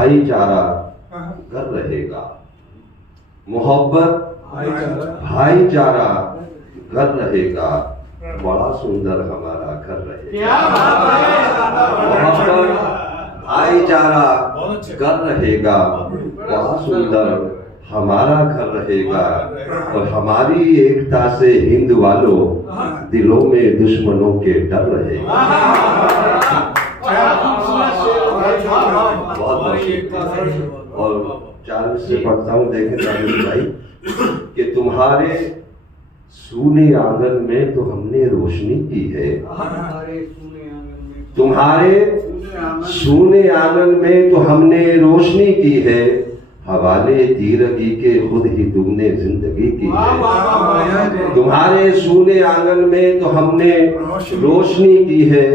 भाईचारा घर रहेगा, मोहब्बत भाईचारा घर रहेगा, बड़ा सुंदर हमारा घर रहेगा। मोहब्बत भाईचारा घर रहेगा, बड़ा सुंदर हमारा घर रहेगा। और हमारी एकता से हिंद वालों दिलों में दुश्मनों के डर रहेगा। और 40 से पढ़ता हूँ, देखें तालिब भाई, कि तुम्हारे सूने आंगन में तो हमने रोशनी की है, तुम्हारे सूने आंगन में तो हमने रोशनी की है, हवाले तीरगी के खुद ही तुमने जिंदगी की है। तुम्हारे सूने आंगन में तो हमने रोशनी की है,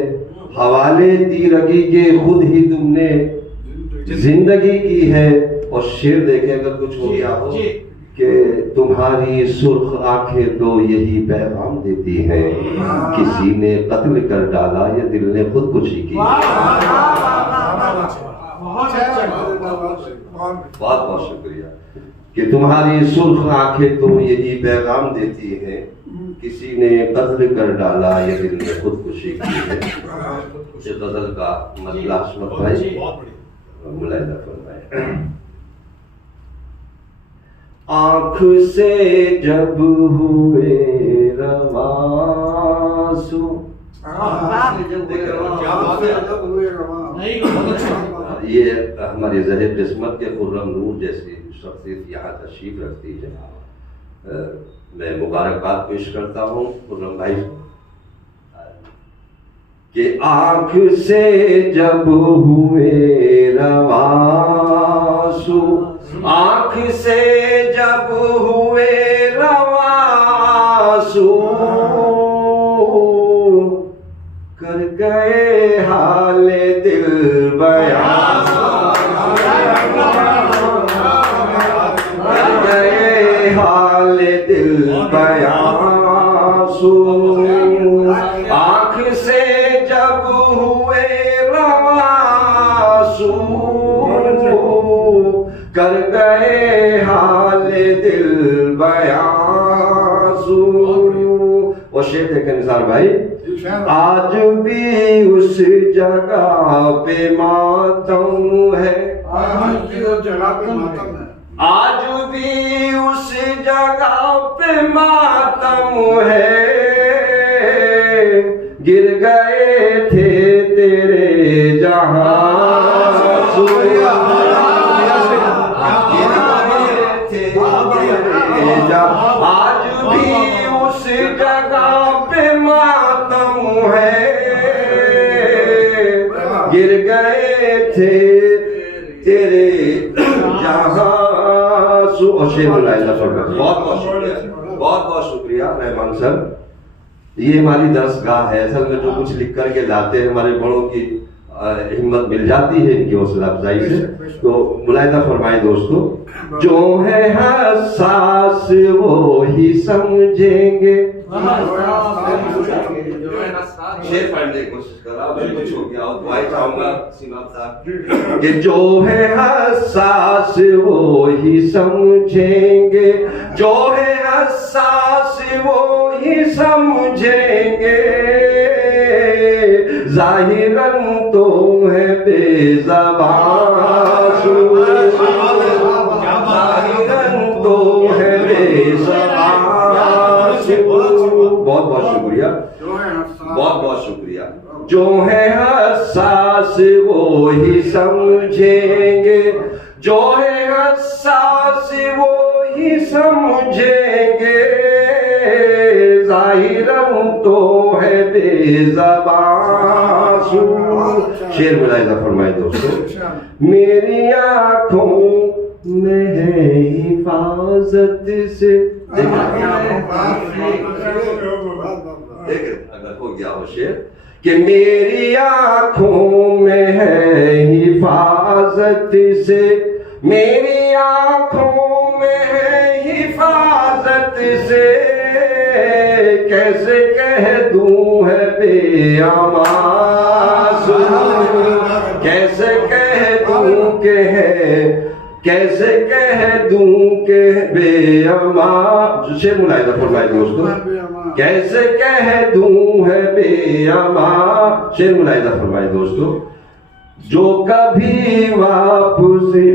हवाले तीरगी के खुद ही तुमने जिंदगी की है। और शेर देखे अगर कुछ हो गया हो कि तुम्हारी सुर्ख आंखें तो यही पैगाम देती हैं, किसी ने कत्ल कर डाला या दिल ने खुदकुशी की। बहुत बहुत शुक्रिया कि तुम्हारी सुर्ख आंखें तो यही पैगाम देती हैं, किसी ने कत्ल कर डाला या दिल ने खुदकुशी की है। ये गजल का मतलब अशमत भाई मुलाहिजा फरमाए। आँख से जब हुए रवासू, ये हमारी ज़हर किस्मत के खुर्रम नूर जैसी शख्सियत यहाँ तशरीफ रखती है। मैं मुबारकबाद पेश करता हूँ खुर्रम भाई कि आँख से जब हुए रवासू, आँख से जब हुए रवासू, कर गए हाले दिल बयां, कर गए हाले दिल बयासू। आँख से जब हुए रवासू, कर गए हाले दिल बयासू। और शेर देखें निसार भाई, आज भी उस जगह पे मातम है, आज भी उस जगह पे मातम है, आज भी उस जगह पे मातम है। गिर गए थे तेरे जहां, आज भी उस जगह पे मातम है। गिर गए थे तेरे जहां। बहुत बहुत शुक्रिया, बहुत बहुत शुक्रिया रहमान सर। ये हमारी दरसगाह है, असल में जो कुछ लिख करके लाते हैं हमारे बड़ों की हिम्मत मिल जाती है इनकी हौसला अफजाई से। तो मुलाहिजा फरमाए दोस्तों, जो है हसास वो ही समझेंगे। शेर पढ़ने की कोशिश कर रहा हूँ, कुछ हो गया दुआई चाहूंगा सीमा साहब कि जो है हसास वो ही समझेंगे, जो है हसास वो ही समझेंगे। जाहिरन तो है बेज़बान, जाहिरन तो है बेज़बान। बहुत बहुत शुक्रिया, बहुत बहुत शुक्रिया। जो है हसास वो ही समझेंगे, जो है हसास वो ही समझेंगे। जाहिरन तो है बेज़बान। शेर मुलाहिजा फरमाए दोस्तों, मेरी आँखों में है हिफाजत से। अगर हो गया हो शेर कि मेरी आँखों में है हिफाजत से, मेरी आँखों में है हिफाजत से। कैसे कह दूं है बेआमाज़, कैसे कह दूं दूं के है, कैसे कह दूं के बेअमा। शेर मुलाहिजा फरमाए दोस्तों, कैसे कह दूं है बेअमा। शेर मुलाहिजा फरमाए दोस्तों, जो कभी वापसी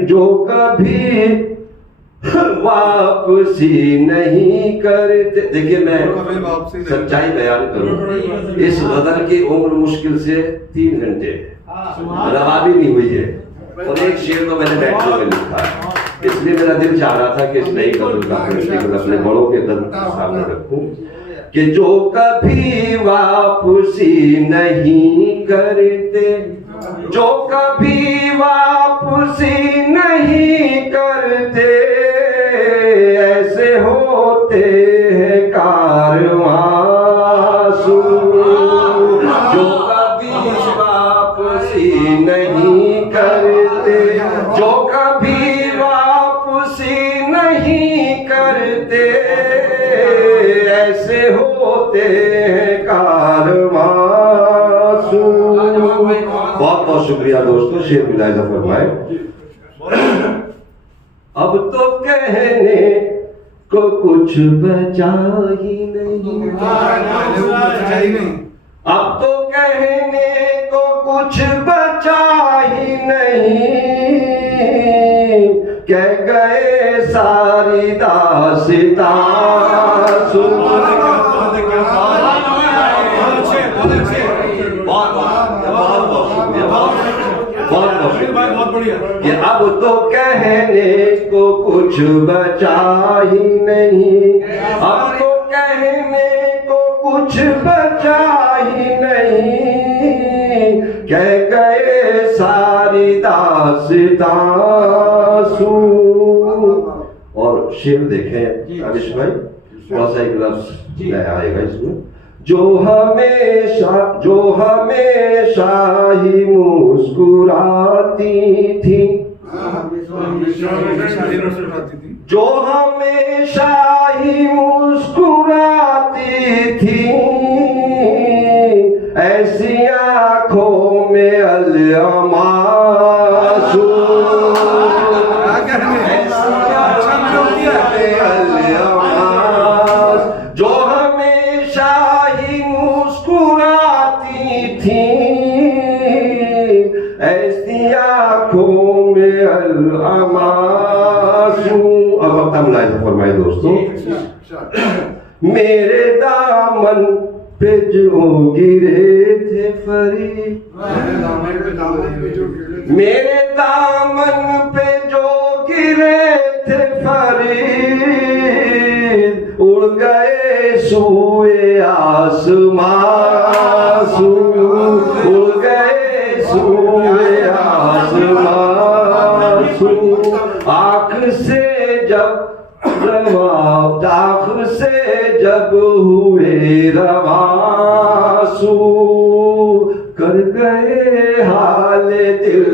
नहीं करते। देखिए मैं सच्चाई बयान करूं, इस गजल की उम्र मुश्किल से 3 घंटे रवा भी नहीं हुई है, और एक शेर तो मैंने मेट्रो में लिखा है। इसलिए मेरा दिल चाह रहा था कि इस नई गजल का अपने बड़ों के कदम सामने रखूं कि जो कभी वापसी नहीं करते, जो कभी वापसी नहीं करते, ऐसे होते हैं कारवां। जो कभी वापसी नहीं करते, जो कभी वापसी नहीं करते, ऐसे होते हैं कारवां। बहुत बहुत शुक्रिया दोस्तों, शेर मुलाहिजा फरमाए। अब तो कहने को कुछ बचा ही नहीं, अब तो कहने को कुछ बचा ही नहीं, कह गए सारी दास्तां। कि अब तो कहने को कुछ बचा ही नहीं, अब तो कहने को कुछ बचा ही नहीं, कह गए सारी दास्तां। और शेर देखें आदिश भाई, थोड़ा सा एक लफ्ज नया आएगा इसमें। जो हमेशा ही मुस्कुराती थी, जो हमेशा ही मुस्कुराती थी, ऐसी आंखों में अलमासू, जो हमेशा ही मुस्कुराती थी, ऐसी आंखों में अलमासू। अब वक्त मुलाहिजा फरमाए दोस्तों, मेरे दामन पे जो गिरे थे फरीद, मेरे दामन पे जो गिरे थे फरीद, उड़ गए सूए आसमां, उड़ गए सूए आसमां। आँख से जब आँख से जब हुए रवासू, कर गए हाल दिल।